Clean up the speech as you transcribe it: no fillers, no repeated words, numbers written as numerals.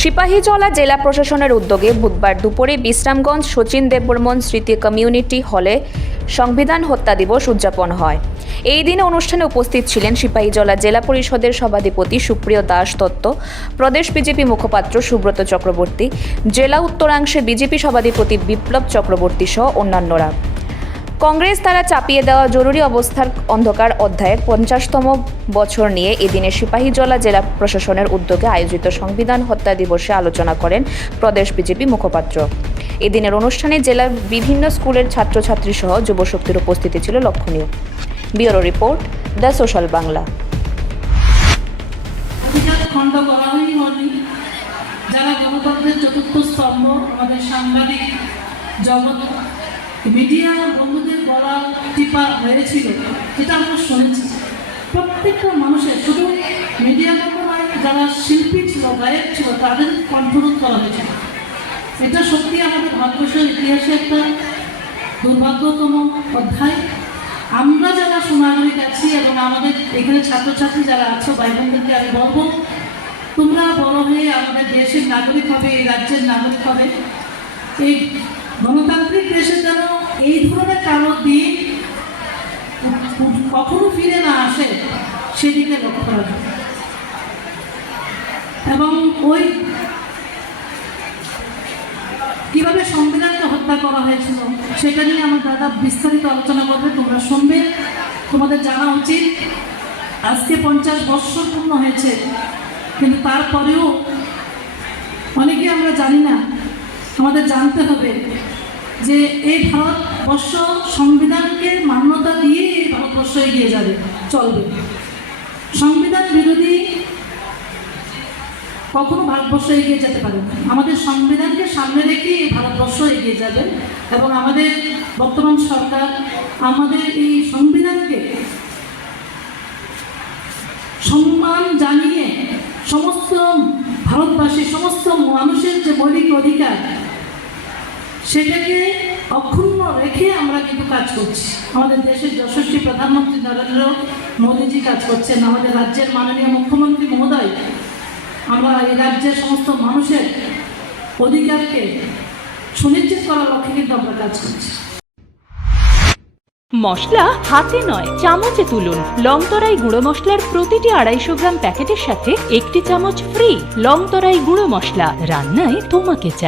সিপাহীজলা জেলা প্রশাসনের উদ্যোগে বুধবার দুপুরে বিশ্রামগঞ্জ শচীন দেববর্মন স্মৃতি কমিউনিটি হলে সংবিধান হত্যা দিবস উদযাপন হয়। এই দিনে অনুষ্ঠানে উপস্থিত ছিলেন সিপাহীজলা জেলা পরিষদের সভাধিপতি সুপ্রিয় দাস দত্ত, প্রদেশ বিজেপি মুখপাত্র সুব্রত চক্রবর্তী, জেলা উত্তরাংশে বিজেপি সভাধিপতি বিপ্লব চক্রবর্তী সহ অন্যান্যরা। কংগ্রেস দ্বারা চাপিয়ে দেওয়া জরুরি অবস্থার অন্ধকার অধ্যায়ের 50তম বছর নিয়ে এদিনে সিপাহীজলা জেলা প্রশাসনের উদ্যোগে আয়োজিত সংবিধান হত্যা দিবসে আলোচনা করেন প্রদেশ বিজেপি মুখপাত্র। এদিনের অনুষ্ঠানে জেলার বিভিন্ন স্কুলের ছাত্রছাত্রী সহ যুবশক্তির উপস্থিতি ছিল লক্ষণীয়। Bureau report, the social Bangla. যারা গণতন্ত্রের চতুর্থ স্তম্ভ, আমাদের সাংবাদিক জগৎ, মিডিয়া বন্ধুদের গলা টিপা হয়েছিল, এটা আমরা শুনেছি। প্রত্যেকটা মানুষের, শুধু মিডিয়া বন্ধু নয়, যারা শিল্পী ছিল, গায়ক ছিল, তাদের কণ্ঠরোধ করা হয়েছিল। এটা সত্যি আমাদের ভারতবর্ষের ইতিহাসে একটা দুর্ভাগ্যতম অধ্যায়। আমরা যারা সোনাগরিক আছি এবং আমাদের এখানে ছাত্রছাত্রী যারা আছো, ভাই বোনদেরকে আমি বলবো, তোমরা বড় হয়ে আমাদের দেশের নাগরিক হবে, এই রাজ্যের নাগরিক হবে। এই গণতান্ত্রিক দেশে যেন এই ধরনের কারো দিন কখনো ফিরে না আসে, সেদিকে লক্ষ্য করা যায়। এবং ওই কিভাবে সংবিধানকে হত্যা করা হয়েছিল সেটা নিয়ে আমার দাদা বিস্তারিত আলোচনা করবে, তোমরা শুনবে। তোমাদের জানা উচিত, আজকে 50 বৎসর পূর্ণ হয়েছে, কিন্তু তারপরেও অনেকে আমরা জানি না। আমাদের জানতে হবে যে এই ভারতবর্ষ সংবিধানকে মান্যতা দিয়ে এই ভারতবর্ষ এগিয়ে যাবে, চলবে। সংবিধান বিরোধী কখনো ভারতবর্ষ এগিয়ে যেতে পারে না। আমাদের সংবিধানকে সামনে রেখে এই ভারতবর্ষ এগিয়ে যাবে এবং আমাদের বর্তমান সরকার আমাদের এই সংবিধানকে সম্মান জানিয়ে সমস্ত ভারতবাসী, সমস্ত মানুষের যে মৌলিক অধিকার, সেটাকে অক্ষুণ্ণ রেখে আমরা কিন্তু কাজ করছি। আমাদের দেশের যশস্বী প্রধানমন্ত্রী নরেন্দ্র মোদীজি কাজ করছেন, আমাদের রাজ্যের মাননীয় মুখ্যমন্ত্রী মহোদয়। আমরা এই রাজ্যের সমস্ত মানুষের অধিকারকে সুনিশ্চিত করার লক্ষ্যে কিন্তু আমরা কাজ করছি। মশলা হাতে নয়, চামচে তুলুন। লংতরাই গুঁড়ো মশলার প্রতিটি 250 গ্রাম প্যাকেটের সাথে 1টি চামচ ফ্রি। লংতরাই গুঁড়ো মশলা, রান্নায় তোমাকে চাই।